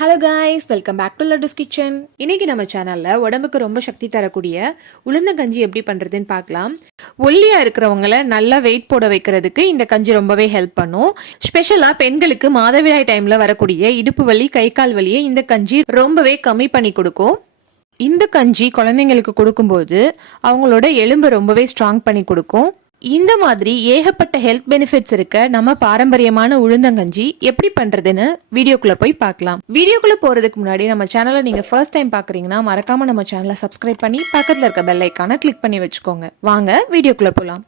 Hello guys, welcome back to Lattu's kitchen. இன்னைக்கு நம்ம சேனல்ல உடம்புக்கு ரொம்ப சக்தி தரக்கூடிய உளுந்தங்கஞ்சி எப்படி பண்றதுன்னு பார்க்கலாம். ஒல்லியா இருக்கிறவங்கள நல்லா வெயிட் போட வைக்கிறதுக்கு இந்த கஞ்சி ரொம்பவே ஹெல்ப் பண்ணும். ஸ்பெஷலா பெண்களுக்கு மாதவிடாய் டைம்ல வரக்கூடிய இடுப்பு வலி, கை கால் வலியை இந்த கஞ்சி ரொம்பவே கம்மி பண்ணி கொடுக்கும். இந்த கஞ்சி குழந்தைங்களுக்கு கொடுக்கும்போது அவங்களோட எலும்பு ரொம்பவே ஸ்ட்ராங் பண்ணி கொடுக்கும். இந்த மாதிரி ஏகப்பட்ட ஹெல்த் பெனிஃபிட்ஸ் இருக்க நம்ம பாரம்பரியமான உளுந்தங்கஞ்சி எப்படி பண்றதுன்னு வீடியோக்குள்ள போய் பார்க்கலாம். வீடியோக்குள்ள போறதுக்கு முன்னாடி நம்ம சேனலை நீங்க ஃபர்ஸ்ட் டைம் பாக்குறீங்கன்னா மறக்காம நம்ம சேனலை சப்ஸ்கிரைப் பண்ணி பக்கத்துல இருக்க பெல் ஐக்கானை கிளிக் பண்ணி வச்சுக்கோங்க. வாங்க வீடியோக்குள்ள போலாம்.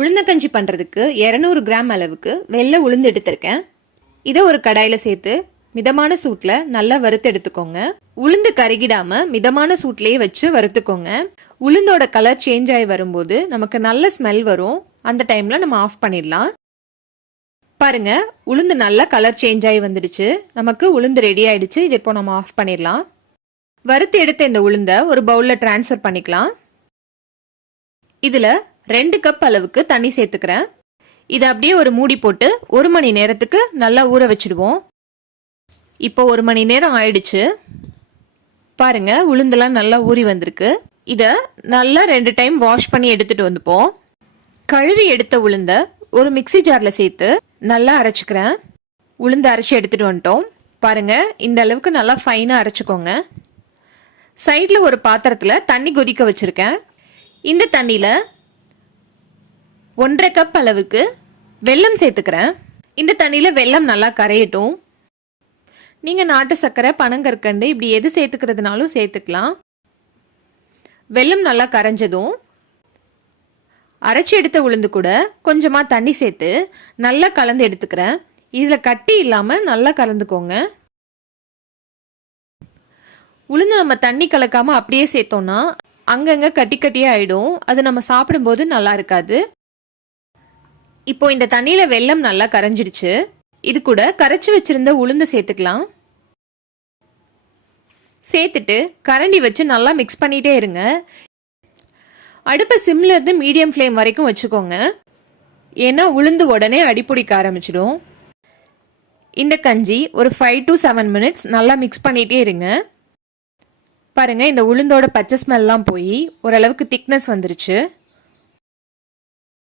உளுந்தங்கஞ்சி பண்றதுக்கு 200 கிராம் அளவுக்கு வெள்ளை உளுந்து எடுத்திருக்கேன். இதை ஒரு கடாயில சேர்த்து மிதமான சூட்ல நல்லா வறுத்து எடுத்துக்கோங்க. உளுந்து கருகிடாம மிதமான சூட்லயே வச்சு வறுத்துக்கோங்க. உளுந்தோட கலர் சேஞ்ச் ஆகி வரும்போது நமக்கு நல்ல ஸ்மெல் வரும். அந்த டைம்ல நம்ம ஆஃப் பண்ணிடலாம். பாருங்க, உளுந்து நல்ல கலர் சேஞ்ச் ஆகி வந்துடுச்சு. நமக்கு உளுந்து ரெடி ஆயிடுச்சு. இது இப்போ நம்ம ஆஃப் பண்ணிடலாம். வறுத்து எடுத்த இந்த உளுந்த ஒரு பவுல்ல டிரான்ஸ்ஃபர் பண்ணிக்கலாம். இதுல 2 கப் அளவுக்கு தண்ணி சேர்த்துக்கிறேன். இதை அப்படியே ஒரு மூடி போட்டு 1 மணி நேரத்துக்கு நல்லா ஊற வச்சிடுவோம். இப்போ 1 மணி நேரம் ஆயிடுச்சு. பாருங்க, உளுந்தெல்லாம் நல்லா ஊறி வந்திருக்கு. இதை நல்லா 2 டைம் வாஷ் பண்ணி எடுத்துட்டு வந்துப்போம். கழுவி எடுத்த உளுந்த ஒரு மிக்சி ஜார்ல சேர்த்து நல்லா அரைச்சிக்கிறேன். உளுந்து அரைச்சி எடுத்துட்டு வந்துட்டோம். பாருங்க, இந்த அளவுக்கு நல்லா ஃபைனா அரைச்சிக்கோங்க. சைட்ல ஒரு பாத்திரத்துல தண்ணி கொதிக்க வச்சிருக்கேன். இந்த தண்ணியில 1.5 கப் அளவுக்கு வெல்லம் சேர்த்துக்கிறேன். இந்த தண்ணியில வெல்லம் நல்லா கரையட்டும். நீங்க நாட்டு சர்க்கரை, பனங்கற்கண்டு இப்படி எது சேர்த்துக்கிறதுனாலும் சேர்த்துக்கலாம். வெல்லம் நல்லா கரைஞ்சதும் அரைச்சி எடுத்த உளுந்து கூட கொஞ்சமா தண்ணி சேர்த்து நல்லா கலந்து எடுத்துக்கிறேன். இதுல கட்டி இல்லாம நல்லா கலந்துக்கோங்க. உளுந்து நம்ம தண்ணி கலக்காம அப்படியே சேர்த்தோம்னா அங்கங்க கட்டி கட்டியே ஆயிடும். அது நம்ம சாப்பிடும்போது நல்லா இருக்காது. இப்போ இந்த தண்ணியில வெல்லம் நல்லா கரைஞ்சிடுச்சு. இது கூட கரைச்சி வச்சிருந்த உளுந்து சேர்த்துக்கலாம். சேர்த்துட்டு கரண்டி வச்சு நல்லா மிக்ஸ் பண்ணிட்டே இருங்க. அடுப்பை சிம்ல இருந்து மீடியம் ஃப்ளேம் வரைக்கும் வச்சுக்கோங்க. ஏன்னா உளுந்து உடனே அடிப்பிடிக்க ஆரம்பிச்சிடும். இந்த கஞ்சி ஒரு 5 to 7 மினிட்ஸ் நல்லா மிக்ஸ் பண்ணிட்டே இருங்க. பாருங்க, இந்த உளுந்தோட பச்சை ஸ்மெல்லாம் போய் ஓரளவுக்கு திக்னஸ் வந்துருச்சு.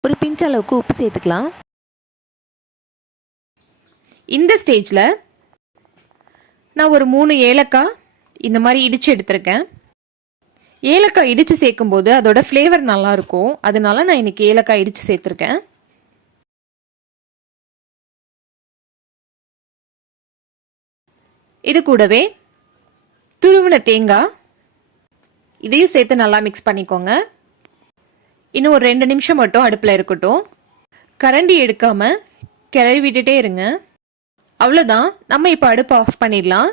ஒரு பிஞ்ச் அளவுக்கு உப்பு சேர்த்துக்கலாம். இந்த ஸ்டேஜ்ல நான் ஒரு 3 ஏலக்காய் இந்த மாதிரி இடிச்சு எடுத்திருக்கேன். ஏலக்காய் இடிச்சு சேர்க்கும் போது அதோட ஃப்ளேவர் நல்லா இருக்கும். அதனால நான் இன்னைக்கு ஏலக்காய் இடிச்சு சேர்த்திருக்கேன். இது கூடவே துருவின தேங்காய் இதையும் சேர்த்து நல்லா மிக்ஸ் பண்ணிக்கோங்க. இன்னும் ஒரு 2 நிமிஷம் மட்டும் அடுப்புல இருக்கட்டும். கரண்டி எடுக்காம கிளறி விட்டுட்டே இருங்க. அவ்வளோதான், நம்ம இப்போ அடுப்பை ஆஃப் பண்ணிடலாம்.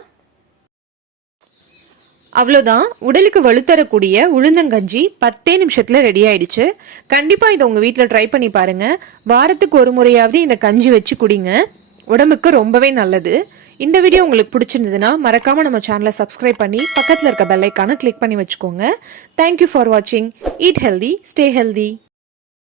அவ்வளோதான், உடலுக்கு வலுத்தரக்கூடிய உளுந்தங்கஞ்சி 10 நிமிஷத்துல ரெடி ஆயிடுச்சு. கண்டிப்பா இதை உங்க வீட்டில் ட்ரை பண்ணி பாருங்க. வாரத்துக்கு ஒரு முறையாவது இந்த கஞ்சி வச்சு குடிங்க. உடம்புக்கு ரொம்பவே நல்லது. இந்த வீடியோ உங்களுக்கு பிடிச்சிருந்ததுன்னா மறக்காம நம்ம சேனலை சப்ஸ்கிரைப் பண்ணி பக்கத்தில் இருக்க பெல் ஐக்கானை கிளிக் பண்ணி வச்சுக்கோங்க. தேங்க்யூ ஃபார் வாட்சிங். Eat healthy, stay healthy.